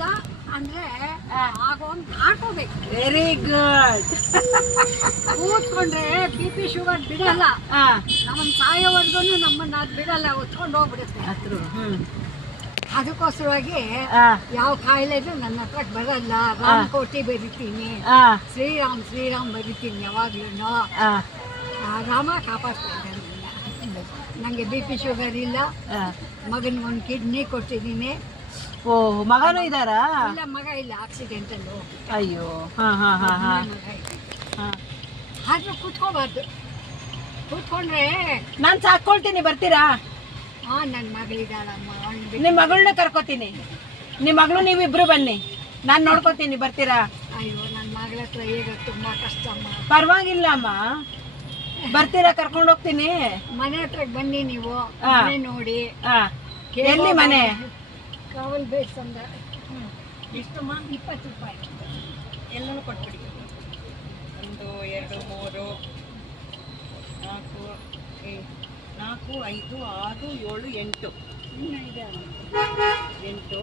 ಶುದ್ಧ ಅಂದ್ರೆ ಆಗೊಂದು ಹಾಕೋಬೇಕು. Very good. ಕೂತ್ಕೊಂಡ್ರೆ BP ಶುಗರ್ ಬಿಡಲ್ಲ. ನಮ್ಮನ್ನ ಸಾಯೋವರೆಗೂ ನಮ್ಮನ್ನ ಅದು ಬಿಡಲ್ಲ, ಹೊತ್ಕೊಂಡು ಹೋಗ್ಬಿಡುತ್ತೆ. ಅದಕ್ಕೋಸ್ಕರವಾಗಿ ಯಾವ ಕಾಯಿಲೆನೂ ನನ್ನ ಹತ್ರ ಬರಲ್ಲ. ರಾಮಕೋಟಿ ಬರಿತೀನಿ, ಶ್ರೀರಾಮ್ ಬರಿತೀನಿ ಯಾವಾಗ್ಲೂ. ರಾಮ ಕಾಪಾಡ್ತಿದ್ದಾನೆ. ನನಗೆ BP ಶುಗರ್ ಇಲ್ಲ. ಮಗನಿಗೆ ಒಂದು ಕಿಡ್ನಿ ಕೊಟ್ಟಿದ್ದೀನಿ. ಓ, ಮಗನೂ ಇದ್ದಾರಾ? ಇಲ್ಲ, ಮಗ ಇಲ್ಲ, ಆಕ್ಸಿಡೆಂಟಲ್ಲಿ. ಅಯ್ಯೋ. ಆದ್ರೂ ಕೂತ್ಕೋಬಾರ್ದು. ಕೂತ್ಕೊಂಡ್ರೆ ನಾನು ಸಾಕೊಳ್ತೀನಿ, ಬರ್ತೀರಾ? ನನ್ನ ಮಗಳಿದ್ದಾಳಮ್ಮ. ನಿಮ್ಮ ಮಗಳನ್ನ ಕರ್ಕೋತೀನಿ. ನಿಮ್ಮ ಮಗಳು ನೀವಿಬ್ರು ಬನ್ನಿ, ನಾನು ನೋಡ್ಕೋತೀನಿ. ಬರ್ತೀರಾ? ಅಯ್ಯೋ, ನನ್ನ ಮಗಳ ಹತ್ರ ಈಗ ತುಂಬಾ ಕಷ್ಟ ಅಮ್ಮ. ಪರವಾಗಿಲ್ಲ ಅಮ್ಮ, ಬರ್ತೀರಾ? ಕರ್ಕೊಂಡು ಹೋಗ್ತೀನಿ. ಮನೆ ಹತ್ರಕ್ಕೆ ಬನ್ನಿ ನೀವು, ಮನೆ ನೋಡಿ. ಎಲ್ಲಿ ಮನೆ? ಕಾವಲ್ ಬೇಸ್ ಅಂದ. ಎಷ್ಟಮ್ಮ? 20 ರೂಪಾಯಿ. ಎಲ್ಲನೂ ಕೊಟ್ಬಿಡಿ. 1 2 3 4 5 6 7 8. ಇನ್ನೂ ಇದೆ 8.